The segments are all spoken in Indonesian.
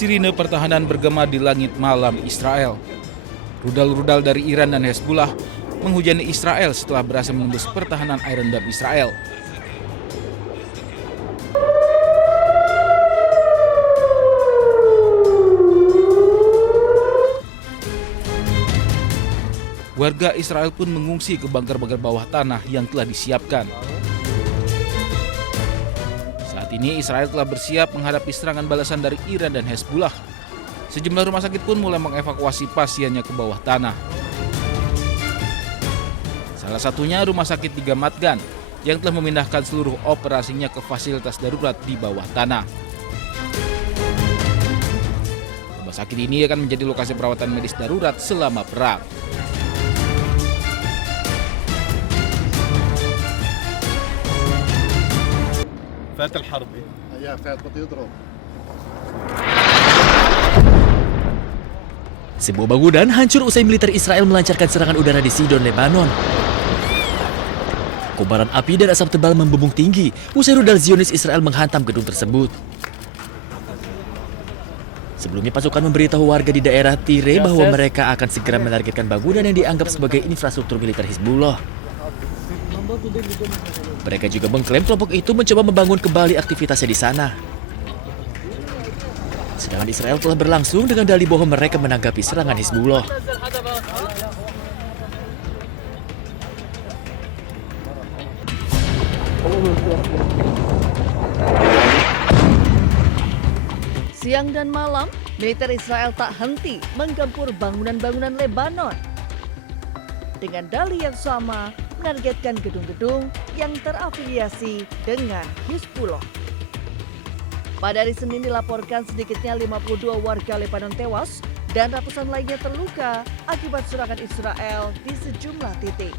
Sirine pertahanan bergema di langit malam Israel. Rudal-rudal dari Iran dan Hezbollah menghujani Israel setelah berhasil menembus pertahanan Iron Dome Israel. Warga Israel pun mengungsi ke bunker-bunker bawah tanah yang telah disiapkan. Saat ini Israel telah bersiap menghadapi serangan balasan dari Iran dan Hezbollah. Sejumlah rumah sakit pun mulai mengevakuasi pasiennya ke bawah tanah. Salah satunya Rumah Sakit di Ramat Gan yang telah memindahkan seluruh operasinya ke fasilitas darurat di bawah tanah. Rumah sakit ini akan menjadi lokasi perawatan medis darurat selama perang. فات الحرب يا فات بيضرب. Sebuah bangunan hancur usai militer Israel melancarkan serangan udara di Sidon, Lebanon. Kobaran api dan asap tebal membumbung tinggi usai rudal Zionis Israel menghantam gedung tersebut. Sebelumnya pasukan memberitahu warga di daerah Tire bahwa mereka akan segera menargetkan bangunan yang dianggap sebagai infrastruktur militer Hizbullah. Mereka juga mengklaim kelompok itu mencoba membangun kembali aktivitasnya di sana. Serangan Israel telah berlangsung dengan dalih bahwa mereka menanggapi serangan Hizbullah. Siang dan malam, militer Israel tak henti menggempur bangunan-bangunan Lebanon. Dengan dalih yang sama, menargetkan gedung-gedung yang terafiliasi dengan Hizbullah. Pada hari Senin dilaporkan sedikitnya 52 warga Lebanon tewas dan ratusan lainnya terluka akibat serangan Israel di sejumlah titik.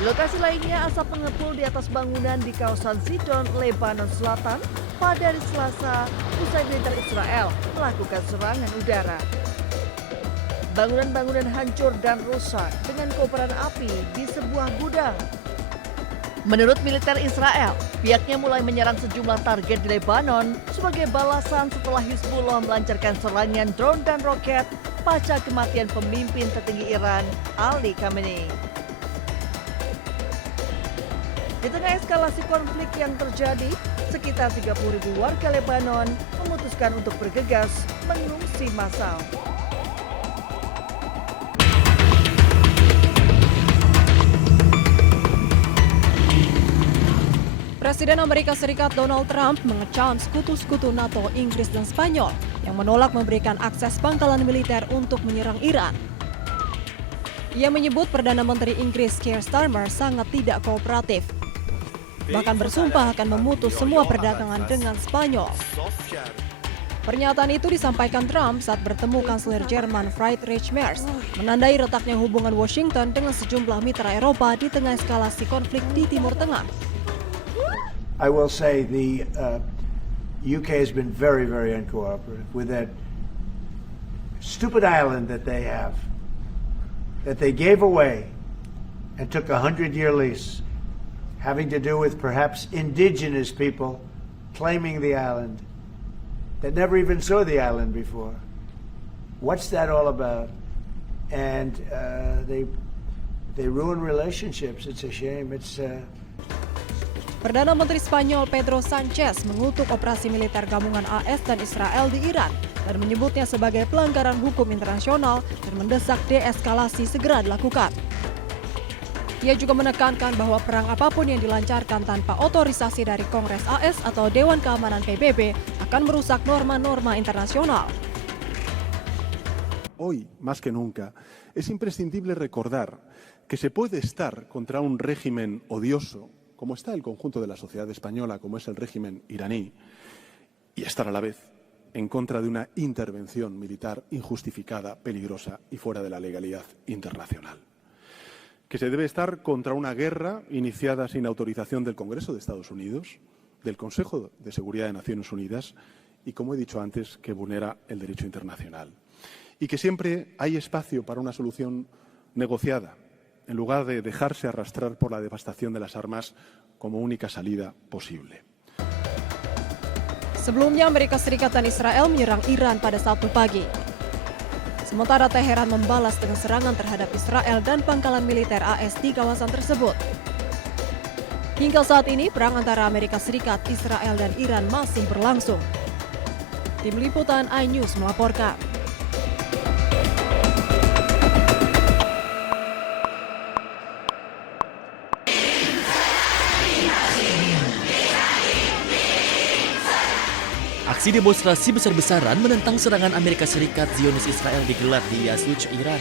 Di lokasi lainnya, asap mengepul di atas bangunan di kawasan Sidon, Lebanon Selatan pada hari Selasa usai militer Israel melakukan serangan udara. Bangunan-bangunan hancur dan rusak dengan kobaran api di sebuah gudang. Menurut militer Israel, pihaknya mulai menyerang sejumlah target di Lebanon sebagai balasan setelah Hizbullah melancarkan serangan drone dan roket pasca kematian pemimpin tertinggi Iran, Ali Khamenei. Di tengah eskalasi konflik yang terjadi, sekitar 30.000 warga Lebanon memutuskan untuk bergegas mengungsi massal. Presiden Amerika Serikat Donald Trump mengecam sekutu-sekutu NATO Inggris dan Spanyol yang menolak memberikan akses pangkalan militer untuk menyerang Iran. Ia menyebut Perdana Menteri Inggris Keir Starmer sangat tidak kooperatif, bahkan bersumpah akan memutus semua perdagangan dengan Spanyol. Pernyataan itu disampaikan Trump saat bertemu Kanselir Jerman Friedrich Merz, menandai retaknya hubungan Washington dengan sejumlah mitra Eropa di tengah eskalasi konflik di Timur Tengah. I will say the UK has been very, very uncooperative with that stupid island that they have, that they gave away and took a 100-year lease, having to do with perhaps indigenous people claiming the island that never even saw the island before. What's that all about? And they ruin relationships. It's a shame. Perdana Menteri Spanyol Pedro Sanchez mengutuk operasi militer gabungan AS dan Israel di Iran dan menyebutnya sebagai pelanggaran hukum internasional dan mendesak deeskalasi segera dilakukan. Ia juga menekankan bahwa perang apapun yang dilancarkan tanpa otorisasi dari Kongres AS atau Dewan Keamanan PBB akan merusak norma-norma internasional. Hoy, más que nunca, es imprescindible recordar que se puede estar contra un régimen odioso, como está el conjunto de la sociedad española, como es el régimen iraní, y estar a la vez en contra de una intervención militar injustificada, peligrosa y fuera de la legalidad internacional. Que se debe estar contra una guerra iniciada sin autorización del Congreso de Estados Unidos, del Consejo de Seguridad de Naciones Unidas y, como he dicho antes, que vulnera el derecho internacional. Y que siempre hay espacio para una solución negociada, en lugar de dejarse arrastrar por la devastación de las armas como única salida posible. Sebelumnya, Amerika Serikat dan Israel menyerang Iran pada Sabtu pagi. Sementara Teheran membalas dengan serangan terhadap Israel dan pangkalan militer AS di kawasan tersebut. Hingga saat ini, perang antara Amerika Serikat, Israel, dan Iran masih berlangsung. Tim Liputan iNews melaporkan. Aksi demonstrasi besar-besaran menentang serangan Amerika Serikat Zionis Israel digelar di Yasuj, Iran.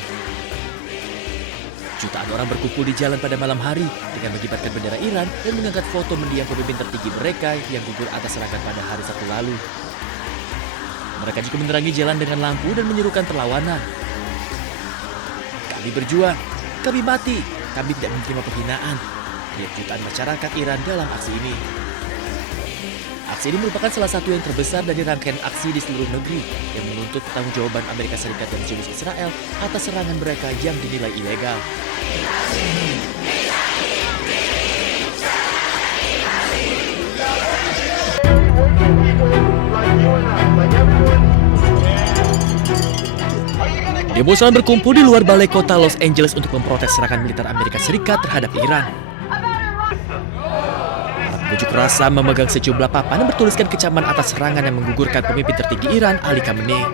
Jutaan orang berkumpul di jalan pada malam hari dengan mengibarkan bendera Iran dan mengangkat foto mendiang pemimpin tertinggi mereka yang gugur atas serangan pada hari Sabtu lalu. Mereka juga menerangi jalan dengan lampu dan menyerukan perlawanan. Kami berjuang, kami mati, kami tidak menerima penghinaan. Lihat jutaan masyarakat Iran dalam aksi ini. Aksi ini merupakan salah satu yang terbesar dari rangkaian aksi di seluruh negeri yang menuntut pertanggungjawaban Amerika Serikat dan Zionis Israel atas serangan mereka yang dinilai ilegal. Demonstran berkumpul di luar balai kota Los Angeles untuk memprotes serangan militer Amerika Serikat terhadap Iran. Unjuk rasa memegang sejumlah papan yang bertuliskan kecaman atas serangan yang menggugurkan pemimpin tertinggi Iran, Ali Khamenei.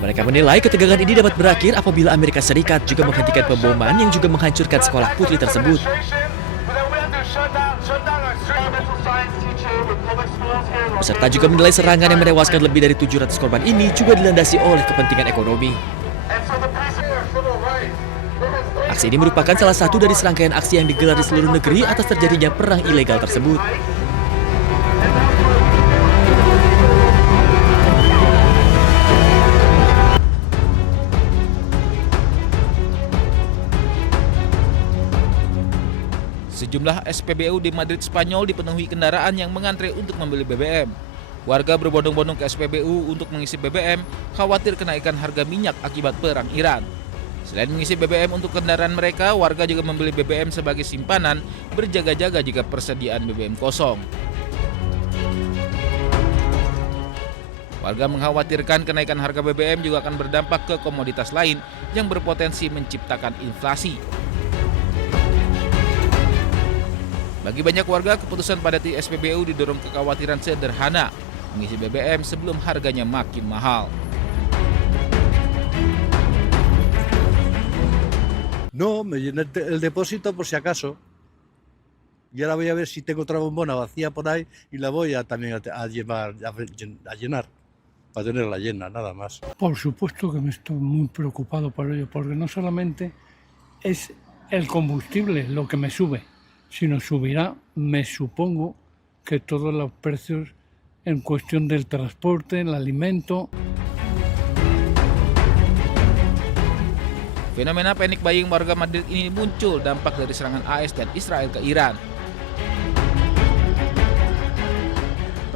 Mereka menilai ketegangan ini dapat berakhir apabila Amerika Serikat juga menghentikan pemboman yang juga menghancurkan sekolah putri tersebut. Peserta juga menilai serangan yang menewaskan lebih dari 700 korban ini juga dilandasi oleh kepentingan ekonomi. Aksi ini merupakan salah satu dari serangkaian aksi yang digelar di seluruh negeri atas terjadinya perang ilegal tersebut. Sejumlah SPBU di Madrid, Spanyol dipenuhi kendaraan yang mengantre untuk membeli BBM. Warga berbondong-bondong ke SPBU untuk mengisi BBM, khawatir kenaikan harga minyak akibat perang Iran. Selain mengisi BBM untuk kendaraan mereka, warga juga membeli BBM sebagai simpanan, berjaga-jaga jika persediaan BBM kosong. Warga mengkhawatirkan kenaikan harga BBM juga akan berdampak ke komoditas lain yang berpotensi menciptakan inflasi. Bagi banyak warga, keputusan pada SPBU didorong kekhawatiran sederhana, mengisi BBM sebelum harganya makin mahal. No, me llené el depósito por si acaso. Y ahora voy a ver si tengo otra bombona vacía por ahí y la voy a también a llenar, para tenerla llena, nada más. Por supuesto que me estoy muy preocupado por ello, porque no solamente es el combustible lo que me sube, sino subirá, me supongo, que todos los precios en cuestión del transporte, el alimento. Fenomena panic buying warga Madrid ini muncul dampak dari serangan AS dan Israel ke Iran.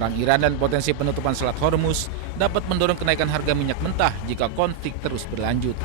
Perang Iran dan potensi penutupan Selat Hormuz dapat mendorong kenaikan harga minyak mentah jika konflik terus berlanjut.